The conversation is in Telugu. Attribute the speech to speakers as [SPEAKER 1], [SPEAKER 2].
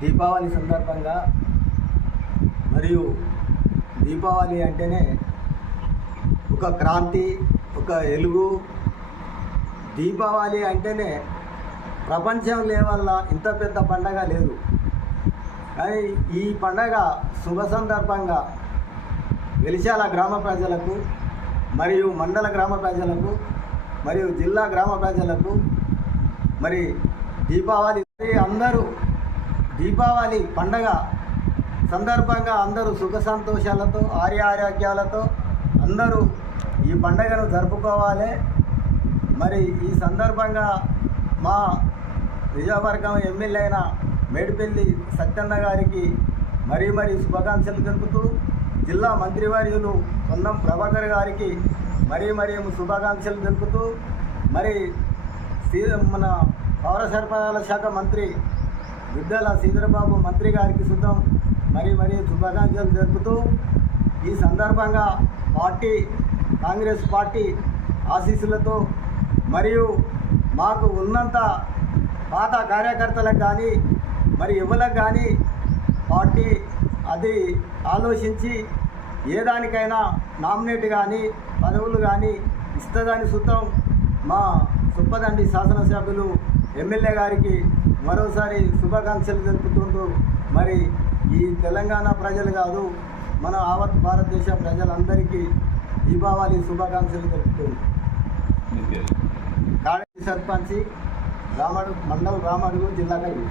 [SPEAKER 1] దీపావళి సందర్భంగా మరియు దీపావళి అంటేనే ఒక క్రాంతి ఒక వెలుగు దీపావళి అంటేనే ప్రపంచం లేవల్ల ఇంత పెద్ద పండగ లేదు. కానీ ఈ పండగ శుభ సందర్భంగా వెలిశాల గ్రామ ప్రజలకు మరియు మండల గ్రామ ప్రజలకు మరియు జిల్లా గ్రామ ప్రజలకు మరి దీపావళి అందరూ దీపావళి పండగ సందర్భంగా అందరూ సుఖ సంతోషాలతో ఆర్య ఆరోగ్యాలతో అందరూ ఈ పండగను జరుపుకోవాలి. మరి ఈ సందర్భంగా మా నియోజకవర్గం ఎమ్మెల్యే అయిన మేడిపల్లి సత్యన్న గారికి మరీ మరీ శుభాకాంక్షలు తెలుపుతూ జిల్లా మంత్రివర్యులు పొన్నం ప్రభాకర్ గారికి మరీ మరీ శుభాకాంక్షలు తెలుపుతూ మరి మన పౌర సరఫరాల శాఖ మంత్రి విద్యాల శ్రీధరబాబు మంత్రి గారికి సుతం మరీ మరీ శుభాకాంక్షలు జరుపుతూ ఈ సందర్భంగా పార్టీ కాంగ్రెస్ పార్టీ ఆశీస్సులతో మరియు మాకు ఉన్నంత పాత కార్యకర్తలకు కానీ మరి యువలకు కానీ పార్టీ అది ఆలోచించి ఏ దానికైనా నామినేట్ కానీ పదవులు కానీ ఇస్తుందని సుతం మా సుప్పదండి శాసనసభ్యులు ఎమ్మెల్యే గారికి మరోసారి శుభాకాంక్షలు తెలుపుతుంటూ మరి ఈ తెలంగాణ ప్రజలు కాదు మన ఆవత్ భారతదేశ ప్రజలందరికీ దీపావళి శుభాకాంక్షలు తెలుపుతుంది. కాళీ సర్పంచి రామడు మండల్ రామడుగు జిల్లా కవి.